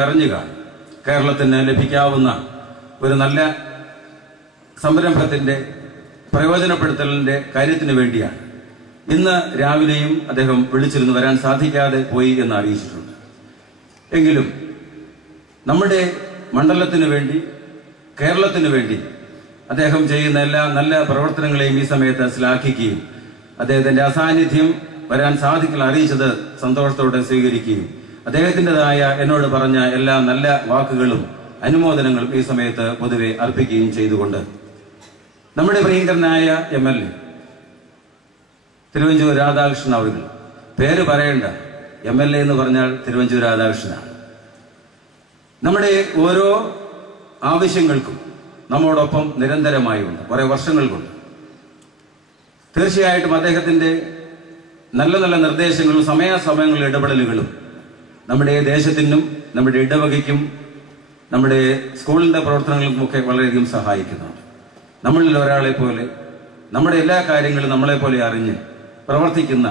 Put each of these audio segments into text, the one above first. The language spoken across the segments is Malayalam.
അറിഞ്ഞുക കേരളത്തിന് ലഭിക്കാവുന്ന ഒരു നല്ല സംരംഭത്തിന്റെ പ്രയോജനപ്പെടുത്തലിന്റെ കാര്യത്തിന് വേണ്ടിയാണ് ഇന്ന് രാവിലെയും അദ്ദേഹം വിളിച്ചിരുന്നു. വരാൻ സാധിക്കാതെ പോയി എന്ന് അറിയിച്ചിട്ടുണ്ട്. എങ്കിലും നമ്മുടെ മണ്ഡലത്തിനു വേണ്ടി, കേരളത്തിനു വേണ്ടി അദ്ദേഹം ചെയ്യുന്ന എല്ലാ നല്ല പ്രവർത്തനങ്ങളെയും ഈ സമയത്ത് ശ്ലാഘിക്കുകയും അദ്ദേഹത്തിന്റെ അസാന്നിധ്യം വരാൻ സാധിക്കില്ല അറിയിച്ചത് സന്തോഷത്തോടെ സ്വീകരിക്കുകയും അദ്ദേഹത്തിൻ്റെതായ എന്നോട് പറഞ്ഞ എല്ലാ നല്ല വാക്കുകളും അനുമോദനങ്ങളും ഈ സമയത്ത് പൊതുവെ അർപ്പിക്കുകയും ചെയ്തുകൊണ്ട് നമ്മുടെ പ്രിയങ്കരനായ MLA തിരുവഞ്ചൂർ രാധാകൃഷ്ണൻ അവർ, പേര് പറയേണ്ട, MLA എന്ന് പറഞ്ഞാൽ തിരുവഞ്ചൂർ രാധാകൃഷ്ണനാണ്. നമ്മുടെ ഓരോ ആവശ്യങ്ങൾക്കും നമ്മോടൊപ്പം നിരന്തരമായി ഉണ്ട്, കുറെ വർഷങ്ങൾ കൊണ്ട്. തീർച്ചയായിട്ടും അദ്ദേഹത്തിന്റെ നല്ല നല്ല നിർദ്ദേശങ്ങളും സമയാസമയങ്ങളിലെ ഇടപെടലുകളും നമ്മുടെ ദേശത്തിനും നമ്മുടെ ഇടവകയ്ക്കും നമ്മുടെ സ്കൂളിന്റെ പ്രവർത്തനങ്ങൾക്കുമൊക്കെ വളരെയധികം സഹായിക്കുന്നുണ്ട്. നമ്മളിൽ ഒരാളെ പോലെ നമ്മുടെ എല്ലാ കാര്യങ്ങളും നമ്മളെപ്പോലെ അറിഞ്ഞ് പ്രവർത്തിക്കുന്ന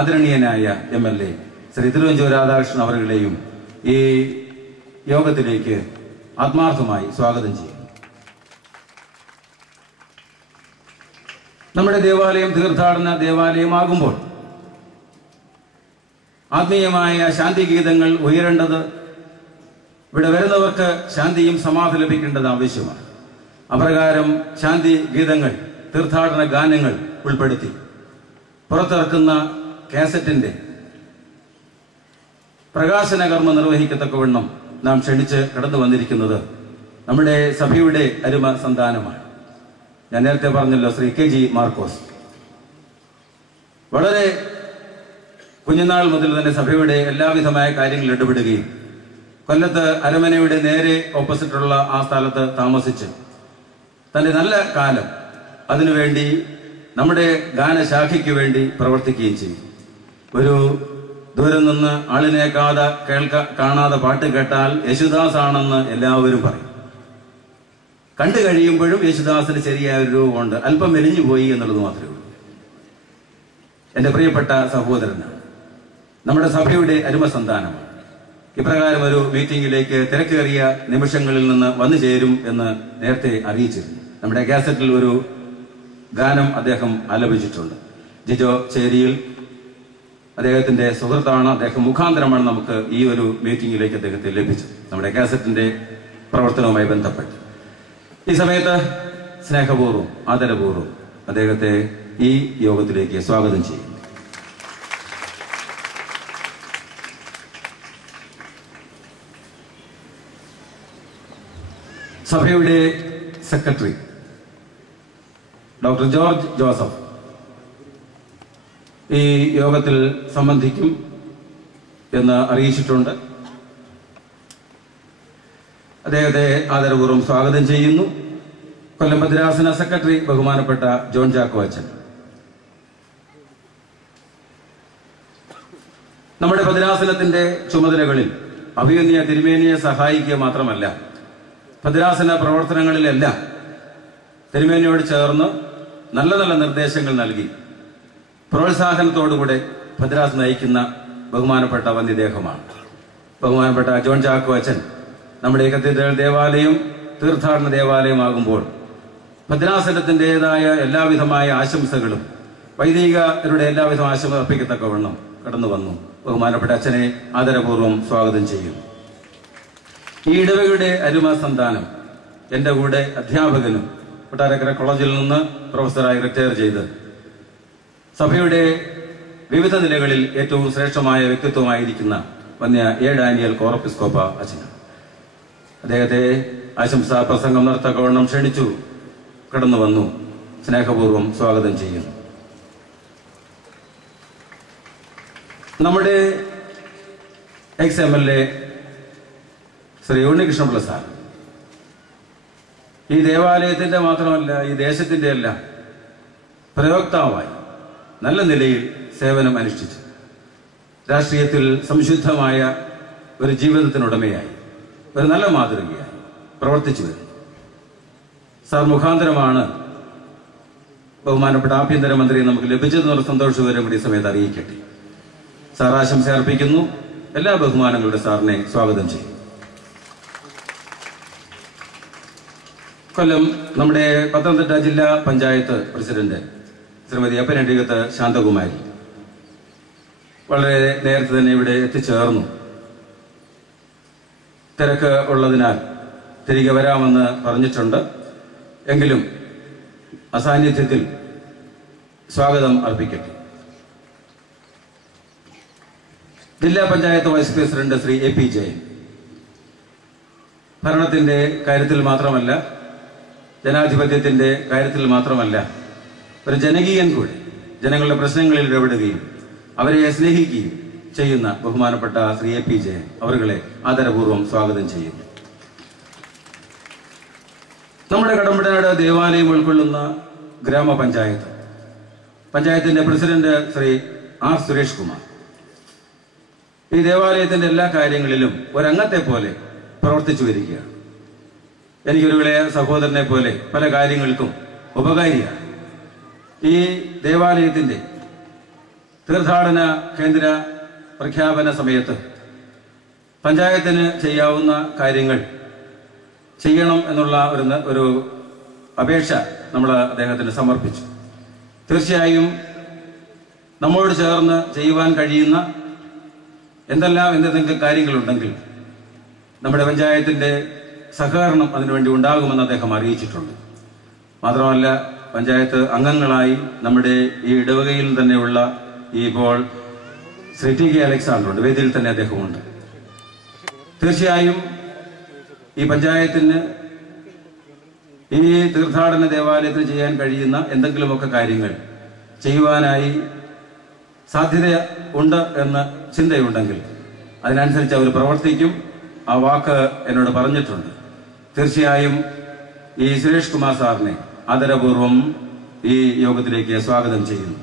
ആദരണീയനായ MLA ശ്രീ തിരുവഞ്ചൂർ രാധാകൃഷ്ണൻ അവരുടെയും ഈ യോഗത്തിലേക്ക് ആത്മാർത്ഥമായി സ്വാഗതം ചെയ്യുന്നു. നമ്മുടെ ദേവാലയം തീർത്ഥാടന ദേവാലയമാകുമ്പോൾ ആത്മീയമായ ശാന്തി ഗീതങ്ങൾ ഉയരേണ്ടത്, ഇവിടെ വരുന്നവർക്ക് ശാന്തിയും സമാധാനം ലഭിക്കേണ്ടത് ആവശ്യമാണ്. അപ്രകാരം ശാന്തി ഗീതങ്ങൾ, തീർത്ഥാടന ഗാനങ്ങൾ ഉൾപ്പെടുത്തി പുറത്തിറക്കുന്ന കാസറ്റിന്റെ പ്രകാശന കർമ്മം നിർവഹിക്കത്തക്കവണ്ണം നാം ക്ഷണിച്ച് കടന്നു വന്നിരിക്കുന്നത് നമ്മുടെ സഭയുടെ അരുമ സന്താനമാണ്. ഞാൻ നേരത്തെ പറഞ്ഞല്ലോ, ശ്രീ KG മാർക്കോസ്. വളരെ കുഞ്ഞുനാൾ മുതൽ തന്നെ സഭയുടെ എല്ലാവിധമായ കാര്യങ്ങളിൽ ഇടപെടുകയും കൊല്ലത്ത് അരമനയുടെ നേരെ ഓപ്പോസിറ്റുള്ള ആ സ്ഥലത്ത് താമസിച്ച് തന്റെ നല്ല കാലം അതിനുവേണ്ടി നമ്മുടെ ഗാനശാഖയ്ക്ക് വേണ്ടി പ്രവർത്തിക്കുകയും ചെയ്യും. ഒരു ദൂരം നിന്ന് ആളിനെ കാണാതെ പാട്ട് കേട്ടാൽ യേശുദാസ് ആണെന്ന് എല്ലാവരും പറയും. കണ്ടു കഴിയുമ്പോഴും യേശുദാസിന് ശരിയായ ഒരു രൂപമുണ്ട്, അല്പം മെലിഞ്ഞു പോയി എന്നുള്ളത് മാത്രമേ ഉള്ളൂ. എന്റെ പ്രിയപ്പെട്ട സഹോദരനാണ്, നമ്മുടെ സഭയുടെ അരുമ സന്താനമാണ്. ഇപ്രകാരം ഒരു മീറ്റിംഗിലേക്ക് തിരക്കേറിയ നിമിഷങ്ങളിൽ നിന്ന് വന്നു ചേരും എന്ന് നേരത്തെ അറിയിച്ചിരുന്നു. നമ്മുടെ കാസറ്റിൽ ഒരു ഗാനം അദ്ദേഹം ആലപിച്ചിട്ടുണ്ട്. ജിജോ ചേരിയിൽ അദ്ദേഹത്തിന്റെ സുഹൃത്താണ്, അദ്ദേഹം മുഖാന്തരമാണ് നമുക്ക് ഈ ഒരു മീറ്റിംഗിലേക്ക് അദ്ദേഹത്തെ ലഭിച്ചത്, നമ്മുടെ കാസറ്റിന്റെ പ്രവർത്തനവുമായി ബന്ധപ്പെട്ട്. ഈ സമയത്ത് സ്നേഹപൂർവ്വം ആദരപൂർവ്വം അദ്ദേഹത്തെ ഈ യോഗത്തിലേക്ക് സ്വാഗതം ചെയ്യുന്നു. സഭയുടെ സെക്രട്ടറി ഡോക്ടർ ജോർജ് ജോസഫ് ഈ യോഗത്തിൽ സംബന്ധിക്കും എന്ന് അറിയിച്ചിട്ടുണ്ട്. അദ്ദേഹത്തെ ആദരപൂർവ്വം സ്വാഗതം ചെയ്യുന്നു. കൊല്ലം ഭദ്രാസന സെക്രട്ടറി ബഹുമാനപ്പെട്ട ജോൺ ചാക്കോ അച്ഛൻ, നമ്മുടെ ഭദ്രാസനത്തിന്റെ ചുമതലകളിൽ അഭിമന്യ തിരുമേനിയെ സഹായിക്കുക മാത്രമല്ല, ഭദ്രാസന പ്രവർത്തനങ്ങളിലെല്ലാം തിരുമേനിയോട് ചേർന്ന് നല്ല നല്ല നിർദ്ദേശങ്ങൾ നൽകി പ്രോത്സാഹനത്തോടുകൂടെ ഭദ്രാസന നയിക്കുന്ന ബഹുമാനപ്പെട്ട വന്യദേഹമാണ് ബഹുമാനപ്പെട്ട ജോൺ ചാക്കോ അച്ഛൻ. നമ്മുടെ കത്തീഡ്രൽ ദേവാലയം തീർത്ഥാടന ദേവാലയമാകുമ്പോൾ ഭദ്രാസനത്തിൻ്റെതായ എല്ലാവിധമായ ആശംസകളും വൈദികരുടെ എല്ലാവിധ ആശംസ അർപ്പിക്കത്തക്കവണ്ണം കടന്നു വന്നു. ബഹുമാനപ്പെട്ട അച്ഛനെ ആദരപൂർവ്വം സ്വാഗതം ചെയ്യുന്നു. ഈ ഇടവകയുടെ അരുമ സന്താനം, എന്റെ കൂടെ അധ്യാപകനും കൊട്ടാരക്കര കോളേജിൽ നിന്ന് പ്രൊഫസറായി റിട്ടയർ ചെയ്ത് സഭയുടെ വിവിധ നിലകളിൽ ഏറ്റവും ശ്രേഷ്ഠമായ വ്യക്തിത്വമായിരിക്കുന്ന വന്യ A. ഡാനിയൽ കോറപ്പിസ്കോപ്പ അച്ഛനാണ്. അദ്ദേഹത്തെ ആശംസാ പ്രസംഗം നടത്തക്കവണ്ണം ക്ഷണിച്ചു കടന്നു വന്നു. സ്നേഹപൂർവ്വം സ്വാഗതം ചെയ്യുന്നു. നമ്മുടെ MLA ശ്രീ ഉണ്ണികൃഷ്ണപിള്ള സാർ ഈ ദേവാലയത്തിന്റെ മാത്രമല്ല, ഈ ദേശത്തിന്റെ എല്ലാം പ്രയോക്താവായി നല്ല നിലയിൽ സേവനം അനുഷ്ഠിച്ചു രാഷ്ട്രീയത്തിൽ സംശുദ്ധമായ ഒരു ജീവിതത്തിനുടമയായി ഒരു നല്ല മാതൃകയായി പ്രവർത്തിച്ചു വരുന്നു. സാർ മുഖാന്തരമാണ് ബഹുമാനപ്പെട്ട ആഭ്യന്തരമന്ത്രിയെ നമുക്ക് ലഭിച്ചതെന്നുള്ള സന്തോഷവിവരം കൂടി സമയത്ത് അറിയിക്കട്ടെ. സാർ ആശംസ അർപ്പിക്കുന്നു. എല്ലാ ബഹുമാനങ്ങളുടെ സാറിനെ സ്വാഗതം ചെയ്യും. കൊല്ലം നമ്മുടെ പത്തനംതിട്ട ജില്ലാ പഞ്ചായത്ത് പ്രസിഡന്റ് ശ്രീമതി അപ്പനടികത്ത് ശാന്തകുമാരി വളരെ നേരത്തെ തന്നെ ഇവിടെ എത്തിച്ചേർന്നു. തിരക്ക് ഉള്ളതിനാൽ തിരികെ വരാമെന്ന് പറഞ്ഞിട്ടുണ്ട്. എങ്കിലും അസാന്നിധ്യത്തിൽ സ്വാഗതം അർപ്പിക്കട്ടെ. ജില്ലാ panchayat vice president Shri AP Jayan ഭരണത്തിന്റെ കാര്യത്തിൽ മാത്രമല്ല, ജനാധിപത്യത്തിന്റെ കാര്യത്തിൽ മാത്രമല്ല, ഒരു ജനകീയൻ കൂടി ജനങ്ങളുടെ പ്രശ്നങ്ങളിൽ ഇടപെടുകയും അവരെ സ്നേഹിക്കുകയും ചെയ്യുന്ന ബഹുമാനപ്പെട്ട ശ്രീ AP ജയൻ അവരുകളെ ആദരപൂർവ്വം സ്വാഗതം ചെയ്യുന്നു. നമ്മുടെ കടമ്പനാട് ദേവാലയം ഉൾക്കൊള്ളുന്ന ഗ്രാമപഞ്ചായത്ത് പഞ്ചായത്തിന്റെ പ്രസിഡന്റ് ശ്രീ R സുരേഷ് കുമാർ ഈ ദേവാലയത്തിന്റെ എല്ലാ കാര്യങ്ങളിലും ഒരംഗത്തെ പോലെ പ്രവർത്തിച്ചു വരികയാണ്. എനിക്കൊരു ഇളയ സഹോദരനെ പോലെ പല കാര്യങ്ങൾക്കും ഉപകാരിയാണ്. ഈ ദേവാലയത്തിന്റെ തീർത്ഥാടന കേന്ദ്ര പ്രഖ്യാപന സമയത്ത് പഞ്ചായത്തിന് ചെയ്യാവുന്ന കാര്യങ്ങൾ ചെയ്യണം എന്നുള്ള ഒരു അപേക്ഷ നമ്മൾ അദ്ദേഹത്തിന് സമർപ്പിച്ചു. തീർച്ചയായും നമ്മോട് ചേർന്ന് ചെയ്യുവാൻ കഴിയുന്ന എന്തെങ്കിലും കാര്യങ്ങളുണ്ടെങ്കിൽ നമ്മുടെ പഞ്ചായത്തിന്റെ സഹകരണം അതിനുവേണ്ടി ഉണ്ടാകുമെന്ന് അദ്ദേഹം അറിയിച്ചിട്ടുണ്ട്. മാത്രമല്ല, പഞ്ചായത്ത് അംഗങ്ങളായി നമ്മുടെ ഈ ഇടവകയിൽ തന്നെയുള്ള ഇപ്പോൾ ശ്രീ TK അലക്സാണ്ടർ ഉണ്ട്, വേദിയിൽ തന്നെ അദ്ദേഹമുണ്ട്. തീർച്ചയായും ഈ പഞ്ചായത്തിന് ഈ തീർത്ഥാടന ദേവാലയത്തിൽ ചെയ്യാൻ കഴിയുന്ന എന്തെങ്കിലുമൊക്കെ കാര്യങ്ങൾ ചെയ്യുവാനായി സാധ്യത ഉണ്ട് എന്ന ചിന്തയുണ്ടെങ്കിൽ അതിനനുസരിച്ച് അവർ പ്രവർത്തിക്കും. ആ വാക്ക് എന്നോട് പറഞ്ഞിട്ടുണ്ട്. തീർച്ചയായും ഈ സുരേഷ് കുമാർ സാറിനെ ആദരപൂർവ്വം ഈ യോഗത്തിലേക്ക് സ്വാഗതം ചെയ്യുന്നു.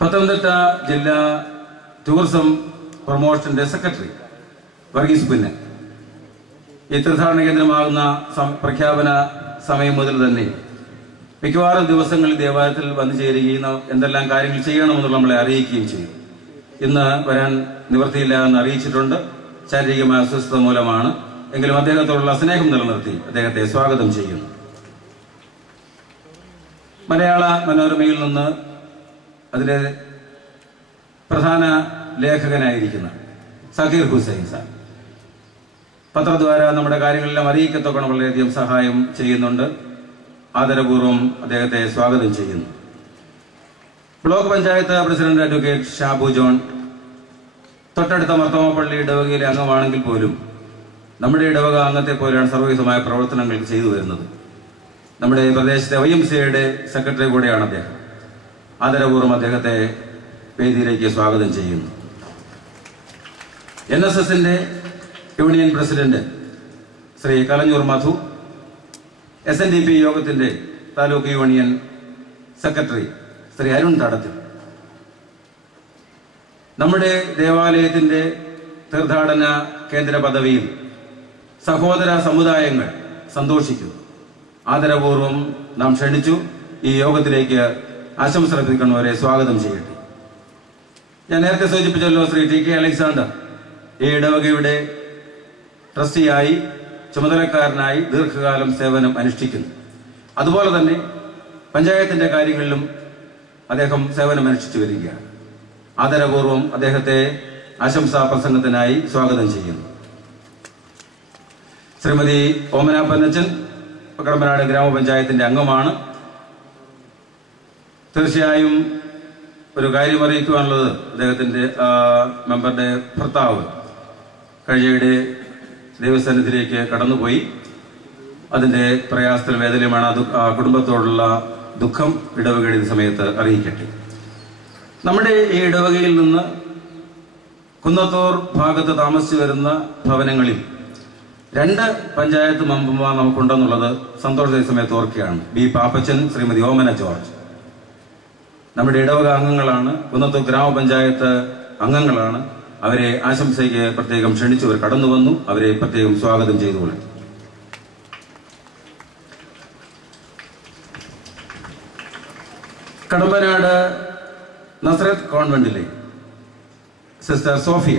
പത്തനംതിട്ട ജില്ലാ ടൂറിസം പ്രൊമോഷന്റെ സെക്രട്ടറി വർഗീസ് പുന്നൻ ഈ തീർത്ഥാടന കേന്ദ്രമാകുന്ന പ്രഖ്യാപന സമയം മുതൽ തന്നെ മിക്കവാറും ദിവസങ്ങളിൽ ദേവാലയത്തിൽ വന്നു ചേരുകയും എന്തെല്ലാം കാര്യങ്ങൾ ചെയ്യണമെന്നുള്ള നമ്മളെ അറിയിക്കുകയും ചെയ്തു. ഇന്ന് വരാൻ നിവൃത്തിയില്ല എന്ന് അറിയിച്ചിട്ടുണ്ട്. ശാരീരികമായ അസ്വസ്ഥത മൂലമാണ്. എങ്കിലും അദ്ദേഹത്തോടുള്ള സ്നേഹം നിലനിർത്തി അദ്ദേഹത്തെ സ്വാഗതം ചെയ്യുന്നു. മലയാള മനോരമയിൽ നിന്ന് അതിലെ പ്രധാന ലേഖകനായിരിക്കുന്ന സക്കീർ ഹുസൈൻ സാർ പത്രദ്വാര നമ്മുടെ കാര്യങ്ങളെല്ലാം അറിയിക്കത്തക്കണം വളരെയധികം സഹായം ചെയ്യുന്നുണ്ട്. ആദരപൂർവ്വം അദ്ദേഹത്തെ സ്വാഗതം ചെയ്യുന്നു. Block panchayat president advocate Shabu John തൊട്ടടുത്ത മർത്തോമപ്പള്ളി ഇടവകയിലെ അംഗമാണെങ്കിൽ പോലും നമ്മുടെ ഇടവക അംഗത്തെ പോലെയാണ് സർവ്വവിധമായ പ്രവർത്തനങ്ങൾ ചെയ്തു വരുന്നത്. നമ്മുടെ പ്രദേശത്തെ YMCAയുടെ സെക്രട്ടറി കൂടെയാണ് അദ്ദേഹം. ആദരപൂർവ്വം അദ്ദേഹത്തെ വേദിയിലേക്ക് സ്വാഗതം ചെയ്യുന്നു. NSSന്റെ യൂണിയൻ പ്രസിഡന്റ് ശ്രീ കലഞ്ഞൂർ മധു, SNDP യോഗത്തിന്റെ താലൂക്ക് യൂണിയൻ സെക്രട്ടറി ശ്രീ അരുൺ തടത്തിൽ, നമ്മുടെ ദേവാലയത്തിന്റെ തീർത്ഥാടന കേന്ദ്ര പദവിയിൽ സഹോദര സമുദായങ്ങൾ സന്തോഷിക്കുന്നു. ആദരപൂർവ്വം നാം ക്ഷണിച്ചു. ഈ യോഗത്തിലേക്ക് ആശംസ അർപ്പിക്കുന്നവരെ സ്വാഗതം ചെയ്യട്ടെ. ഞാൻ നേരത്തെ സൂചിപ്പിച്ചല്ലോ, ശ്രീ TK അലക്സാണ്ടർ ഈ ഇടവകയുടെ ട്രസ്റ്റിയായി ചുമതലക്കാരനായി ദീർഘകാലം സേവനം അനുഷ്ഠിക്കുന്നു. അതുപോലെ തന്നെ പഞ്ചായത്തിന്റെ കാര്യങ്ങളിലും അദ്ദേഹം സേവനം അനുഷ്ഠിച്ചു വരികയാണ്. ആദരപൂർവ്വം അദ്ദേഹത്തെ ആശംസാ പ്രസംഗത്തിനായി സ്വാഗതം ചെയ്യുന്നു. ശ്രീമതി ഓമന പന്നച്ചൻ കടമ്പനാട് ഗ്രാമപഞ്ചായത്തിന്റെ അംഗമാണ്. തീർച്ചയായും ഒരു കാര്യം അറിയിക്കുവാനുള്ളത്, അദ്ദേഹത്തിന്റെ മെമ്പറുടെ ഭർത്താവ് കഴിഞ്ഞയുടെ ദൈവസന്നിധിയിലേക്ക് കടന്നുപോയി. അതിന്റെ പ്രയാസത്തിൽ വേദനയുമാണ്. കുടുംബത്തോടുള്ള ദുഃഖം ഇടവകയുടെ സമയത്ത് അറിയിക്കട്ടെ. നമ്മുടെ ഈ ഇടവകയിൽ നിന്ന് കുന്നത്തൂർ ഭാഗത്ത് താമസിച്ചു വരുന്ന ഭവനങ്ങളിൽ 2 പഞ്ചായത്ത് മെമ്പർമാർ നമുക്കുണ്ടെന്നുള്ളത് സന്തോഷ സമയത്ത് ഓർക്കുകയാണ്. B പാപ്പച്ചൻ, ശ്രീമതി ഓമന ജോർജ് നമ്മുടെ ഇടവക അംഗങ്ങളാണ്, കുന്നത്തൂർ ഗ്രാമപഞ്ചായത്ത് അംഗങ്ങളാണ്. അവരെ ആശംസയ്ക്ക് പ്രത്യേകം ക്ഷണിച്ചവർ കടന്നു വന്നു. അവരെ പ്രത്യേകം സ്വാഗതം ചെയ്തുകൊള്ളു. കടമ്പനാട് നസ്രത്ത് കോൺവെന്റിലെ സിസ്റ്റർ സോഫിയ